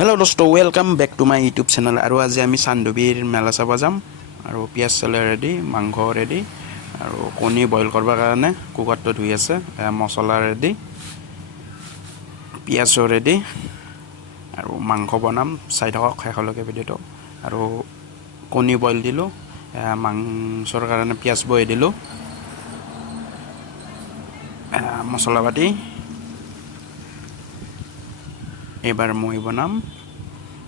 Hello दोस्तों welcome back to my YouTube channel और आज आम चांदुबीर मेला चाब जाम और पियाज चले रेडी मांस रेडी और कणी बयल करबार कारण कुकार तो धुई आछे मसला रेडी पियाजो रेडी और मांस बनाम चाई थक शेषলৈকে भिडिओ और कणी बयल दिलो मांसर कारण पियाज बये दिलो मसला पाती एबार मैं बनाम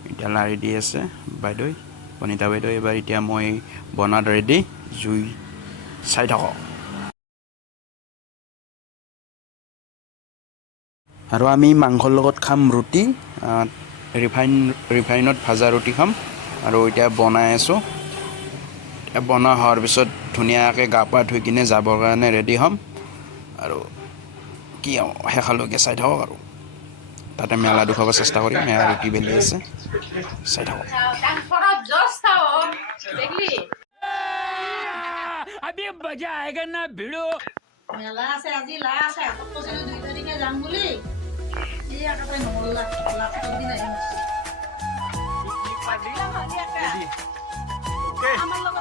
इतना लारि दी आछे बायदई बनिता बायदई एबार इतना मैं बनात रेडी जुई चाई थक और आमी मांसर लगत खाम रुटी रिफाइनत भाजा रुटी खाम और इतना बनाई आछो बना होৱাৰ পিছত ধুনীয়াকৈ গা পা ধুই কিনে যাবৰ কাৰণে ৰেডি হ'ম আৰু কি শেষলৈকে চাই থাকক আৰু তাতে মেলা দেখুৱাব চেষ্টা কৰিম মেলা ৰুটি বেলি আছে চাই থাকক अभी मजा आएगा ना भिड़ो मेला আছে আজি লাছ আছে কত ছিল 2 তারিখে যাম বলি এই আটাতে নলা লাস্ট দিন আহিম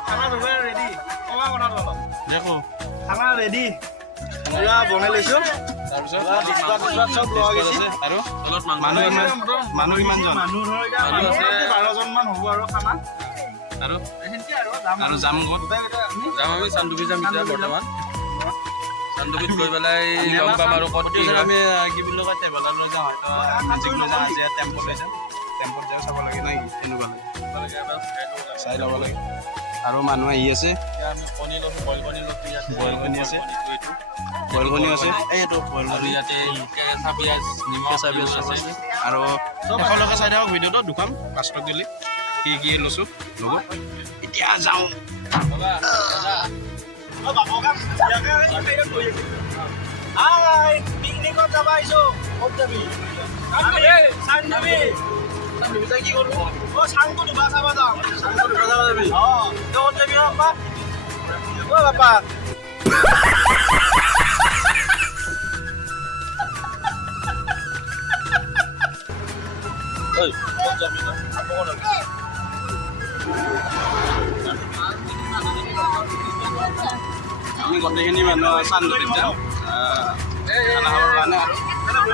खाना रेडी देखो खाना रेडी पूरा बने लैছো सब লোৱা গৈছে আৰু মানুহ ইমান জন মানুহ ধৰ এটা 12 জন মান হ'ব আৰু খানা আৰু এহেনকে আৰু জাম গত জাম আমি চান্দুবি যাম এতিয়া বৰ্তমান চান্দুবিত গৈ পেলাই গম পাম আৰু কত কি আমি কি বুলি কয় টেবলাৰ লৈ যাম হয়তো মেজিক লৈ যাম আজি টেম্পো লৈ যাম টেম্পোত যাই চাব লাগে নাই এনেকুৱা লাগে চাই ল'ব লাগে আৰু মানুহ আহি আছে আমি কণী লম বইল কণী আছে বইল কণী আছে এইটো বইল কণী ইয়াতে কেঁচা পিঁয়াজ নিমখ আছে আৰু সকলোকে চাই থাকক ভিডিঅ'টো দুখন পাঁচটক দিলি কি লৈছোঁ ল'ব এতিয়া যাওঁ পিকনিকত যাব আহিছোঁ ক'ত যাবি চান্দুবি কি কৰোঁ অ চাংটো দুবা চাব যাওঁ চাংটো দুবা চাব যাবি অ ক'ত যাবি বাপা অ বাপা ঐ ক'ত যাবি ন আকৌ ক'ত যাবি আমি গোটেইখিনি মানুহ চান্দুবিত যাম খানা খাবৰ কাৰণে আৰু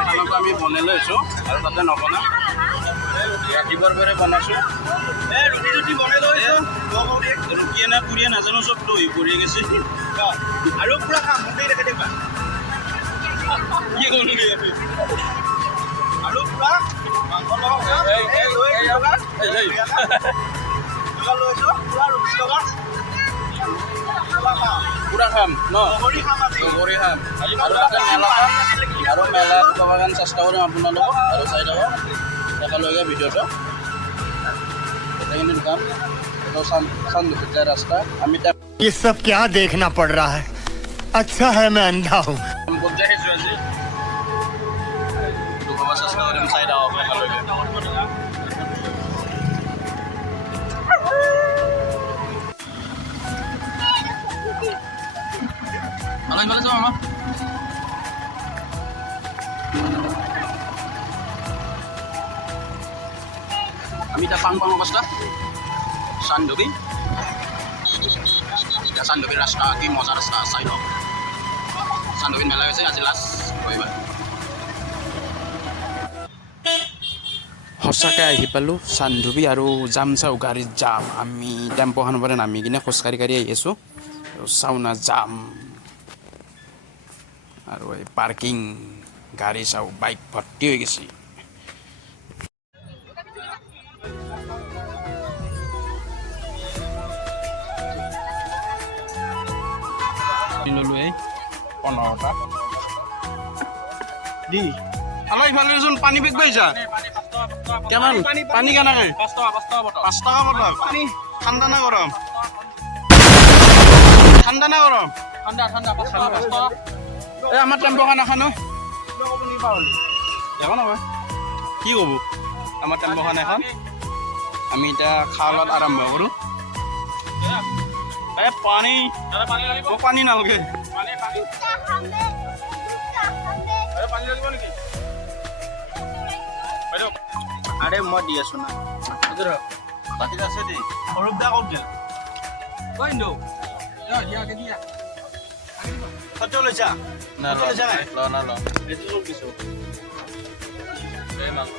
খানাটো আমি বনাই লৈ আছোঁ আৰু তাতে নবনাম ৰাতিপুৱাৰ পৰা বনাইছোঁ ৰুটি বনাই লৈছোঁ ৰুটিয়ে নে পুৰিয়ে নাজানো চব দহি পৰি গৈছে আৰু পূৰা খাম গোটেই দেখে দেখিবা কি কৰোঁ আৰু পূৰা মাংস লৈছোঁ পূৰা ৰুটি লগা পুৰা খাম ন লগৰী খাম আৰু তাতে মেলা খাম আৰু মেলা চাব কাৰণে চেষ্টা কৰিম আপোনালোকক আৰু চাই থাকক একেলগে ভিডিঅ'টো গোটেইখিনি কাম চান্দুবিত যায় ৰাস্তা আমি ये सब क्या देखना पड़ रहा है अच्छा है मैं अंधा हूँ টেম্পোত যাই আহিছোঁ আজি দুখাব চেষ্টা কৰিম চাই থাকক একেলগে ভালে যাওঁ আমাৰ আমি এতিয়া পাং অৱস্থা চান্দুবি চান্দুবিৰ ৰাস্তা কি মজা ৰাস্তা চাই লওক চান্দুবিত মেলা হৈছে আজি লাষ্ট ৰবিবাৰ সঁচাকৈ আহি পালোঁ চান্দুবি আৰু যাম চাওঁ গাড়ীত যাম আমি টেম্পোখনৰ পৰা নামি কিনে খোজকাঢ়ি কাঢ়ি আহি আছোঁ চাওঁ না যাম আৰু এই পাৰ্কিং গাড়ী চাওঁ বাইক ভৰ্তি হৈ গৈছে ল'লোঁ এই 15টা দি আমাৰ ইফালেচোন পানী বেগ পাইছা কিমান পানী কেনেকৈ 5 টকা বটল পানী ঠাণ্ডা না গৰম ঠাণ্ডা এই আমাৰ টেম্পোখন এখন দেখোন নহয় কি ক'ব আমাৰ টেম্পোখন এখন আমি এতিয়া খোৱা লোৱাত আৰম্ভ কৰোঁ এই পানী নালাগে পানী লাগিব নেকি বাইদেউ আৰে মই দি আছো না বাতিত আছে দেই সৰুপ দা ক'ত গেল কত লৈছা না কত লৈছা নাই ল না ল এইটো লোক দিছো এই মাংস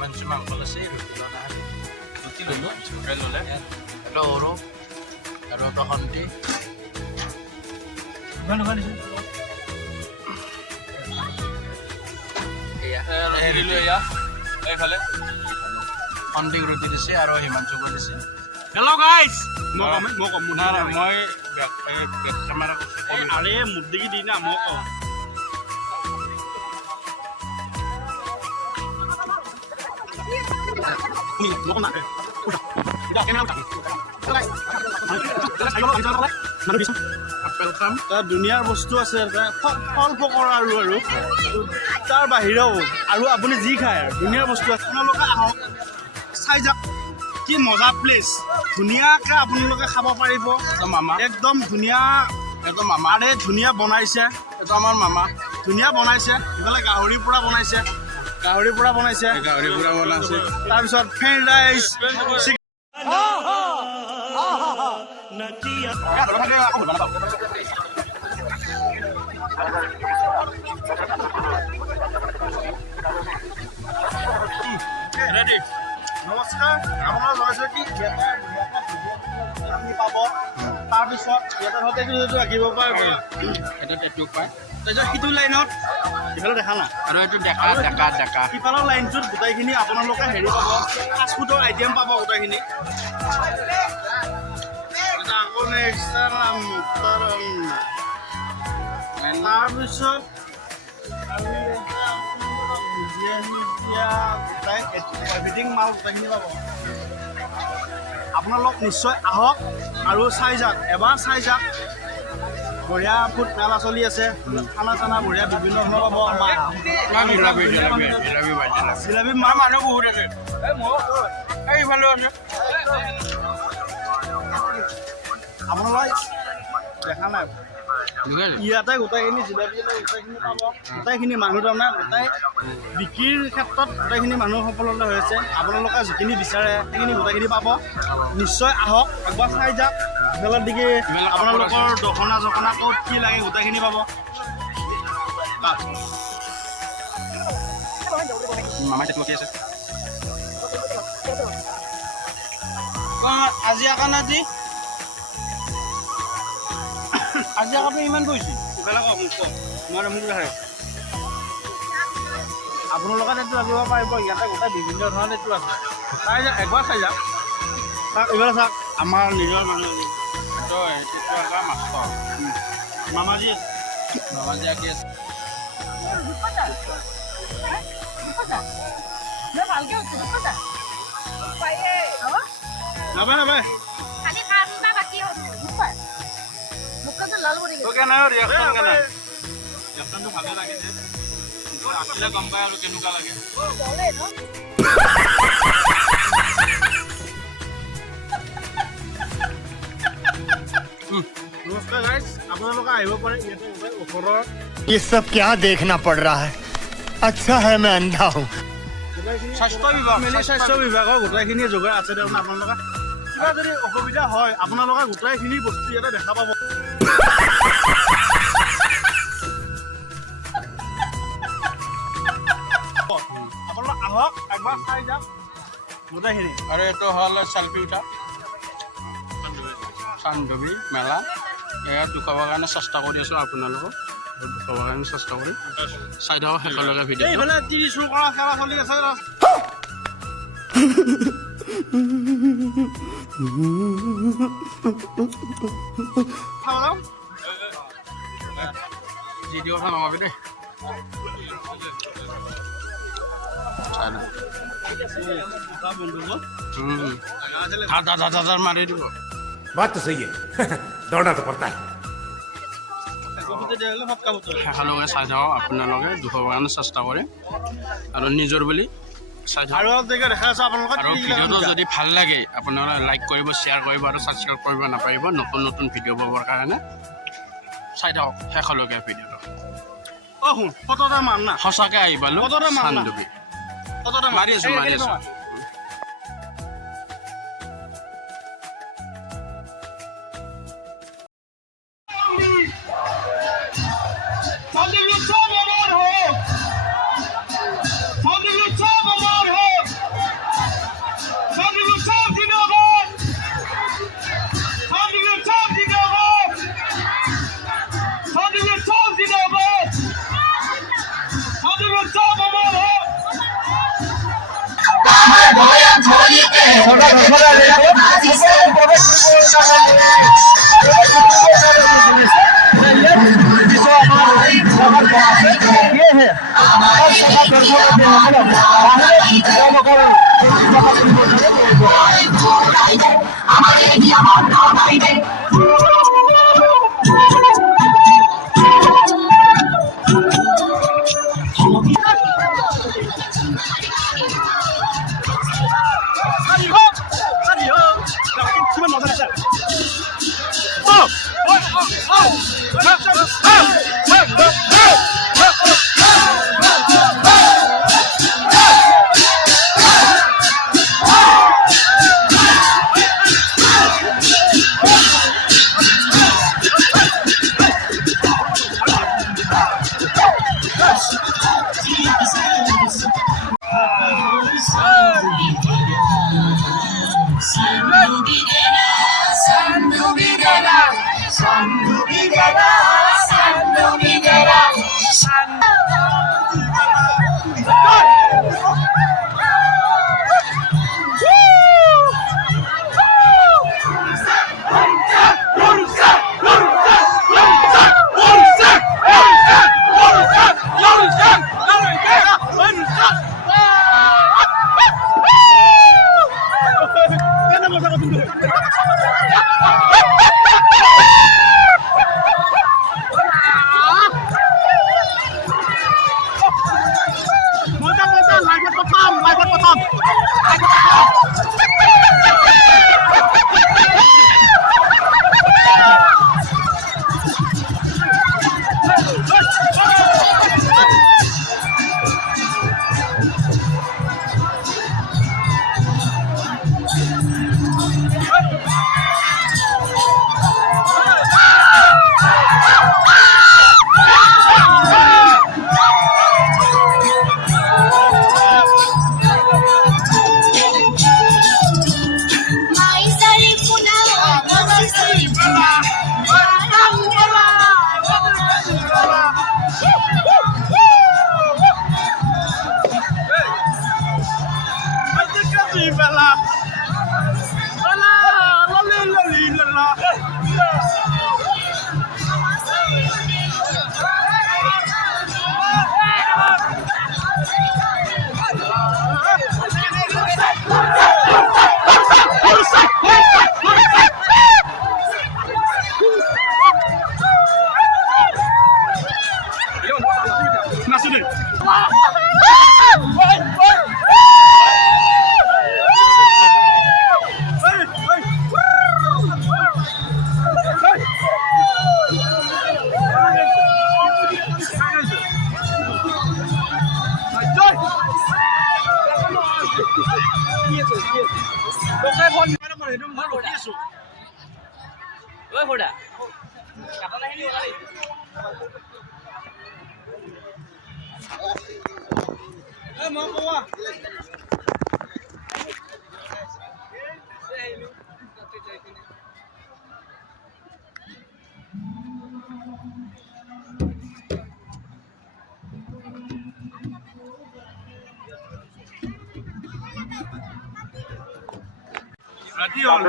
মাংস মাংস আছে ৰুটি ল না ৰুটি ল'লো এই ল'লে এটা সৰু আৰু এটা খন্তি হেৰি লৈ এয়া এইফালে খন্তিক ৰুটি দিছে আৰু হিমাংশুকো দিছে হেল্ল' গাইজ মই কম না না মই কেমেৰা আৰে মুদ্দিকি দি না মই কম আপেল খাম তাত দুনিয়াৰ বস্তু আছে ফল পকৰা আৰু তাৰ বাহিৰেও আৰু আপুনি যি খায় আৰু দুনিয়াৰ বস্তু আছে আপোনালোকে আহক চাই যাওক কি মজা প্লেচ ধুনীয়াকৈ আপোনালোকে খাব পাৰিব এটা মামা একদম ধুনীয়া এটা মামা আৰে ধুনীয়া বনাইছে এটা আমাৰ মামা ধুনীয়া বনাইছে ইফালে গাহৰিৰ পৰা বনাইছে গাহৰি পুৰা বনাইছে তাৰপিছত ফ্ৰাইড ৰাইচ ৰেডি নমস্কাৰ আপোনাৰ জনাইছোঁ কি ইয়াতে আপুনি পাব তাৰপিছত ইয়াতে হোটেলটো ৰাখিব পাৰিব এটা টেটু পায় তাৰপিছত সিটো লাইনত ইফালে দেখা না আৰু এইটো ডেকা ডেকা ডেকা সিফালৰ লাইনটোত গোটেইখিনি আপোনালোকে হেৰি পাব ফাষ্টফুডৰ আইটেম পাব গোটেইখিনি আকৌ নেক্সট তাৰপিছত এভৰিথিং মাল গোটেইখিনি পাব আপোনালোক নিশ্চয় আহক আৰু চাই যাওক এবাৰ চাই যাওক বঢ়িয়া ফুড মেলা চলি আছে খানা চানা বঢ়িয়া বিভিন্ন ধৰণৰ পাব জিলাপি মা মানুহ বহুত আছে এইফালেও আছে আপোনালোক দেখা নাই ইয়াতে গোটেইখিনি জিলাপি গোটেইখিনি পাব গোটেইখিনি মানুহ তাৰমানে গোটেই বিক্ৰীৰ ক্ষেত্ৰত গোটেইখিনি মানুহ সফলতা হৈছে আপোনালোকে যিখিনি বিচাৰে সেইখিনি গোটেইখিনি পাব নিশ্চয় আহক একবাৰ চাই যাওক বেলাৰ দিকে আপোনালোকৰ দখনা জখনা ক'ত কি লাগে গোটেইখিনি পাব মামাই টেটুকি আছে আজি আকা আজি আজি আকৌ ইমান গৈছে ইফালে কওক মোক কওক মই মোক দেখাই আপোনালোকে টেটু ৰাখিব পাৰিব ইয়াতে গোটেই বিভিন্ন ধৰণৰ টেটু আছে চাই যাওক একবাৰ চাই যাওক চাওক এইফালে চাওক আমাৰ নিজৰ মানুহ এইটো আকা মাষ্টৰ মামাজী মামাজি আকি আছে নাপায় নাপায় কেনে ৰিয়েকশ্যন কেনে ৰিয়েকশ্যনটো ভালে লাগিছে আহিলে গম পায় আৰু কেনেকুৱা লাগে নমস্কাৰ গাইজ আপোনালোকে আহিব পাৰে ইয়াতে ওচৰৰ ये सब क्या देखना पड़ रहा है अच्छा है मैं अंधा हूँ স্বাস্থ্য বিভাগ স্বাস্থ্য বিভাগৰ গোটেইখিনি যোগাৰ আছে তাৰমানে আপোনালোকে কিবা যদি অসুবিধা হয় আপোনালোকে গোটেইখিনি বস্তু ইয়াতে দেখা পাব আপোনালোক আহক একবাৰ চাই যাওক গোটেইখিনি আৰু এইটো হ'ল চেল্ফি উঠা চান্দৱী মেলা এয়া দেখুৱাবৰ কাৰণে চেষ্টা কৰি আছোঁ আপোনালোকক দেখুৱাবৰ কাৰণে চেষ্টা কৰি চাই থাকক শেষলৈকে ভিডিঅ'টো এইফালে টিভি চুৰ কৰা খেলা চলি আছে ভিডিঅ' কথা নমাবি দেই হাজাৰ মাৰি দিব बात तो सही है दौड़ना तो पड़ता है শেষলৈকে চাই থাকক আপোনালোকে দেখুৱাবৰ কাৰণে চেষ্টা কৰে আৰু নিজৰ বুলি চাই থাকক আৰু জেগা দেখা আছে আপোনালোকে আৰু ভিডিঅ'টো যদি ভাল লাগে আপোনালোকে লাইক কৰিব শ্বেয়াৰ কৰিব আৰু ছাবস্ক্ৰাইব কৰিব নাপাৰিব নতুন নতুন ভিডিঅ' পাবৰ কাৰণে চাই থাকক শেষলৈকে ভিডিঅ'টো শুন ফটো এটা মান না সঁচাকৈ আহি পালোঁ কতটা মাৰলা? চান্দৱী মাৰি আছো ৰাতি হ'ল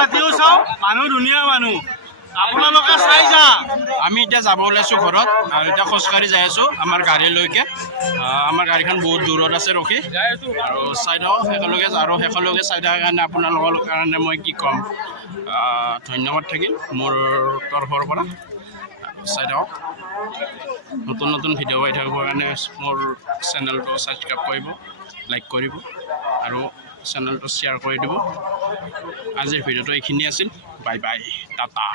ৰাতিও চাওঁ মানুহ ধুনীয়া মানুহ আপোনালোকে চাই যা আমি এতিয়া যাব ওলাইছোঁ ঘৰত আৰু এতিয়া খোজকাঢ়ি যাই আছোঁ আমাৰ গাড়ীলৈকে আমাৰ গাড়ীখন বহুত দূৰত আছে ৰখি আৰু চাই থাকক শেষলৈকে চাই থকাৰ কাৰণে আপোনালোকৰ কাৰণে মই কি ক'ম ধন্যবাদ থাকিল মোৰ তৰফৰ পৰা চাই থাকক নতুন নতুন ভিডিঅ' পাই থাকিবৰ কাৰণে মোৰ চেনেলটো ছাবস্ক্ৰাইব কৰিব লাইক কৰিব আৰু চেনেলটো শ্বেয়াৰ কৰি দিব আজিৰ ভিডিঅ'টো এইখিনি আছিল বাই বাই টাটা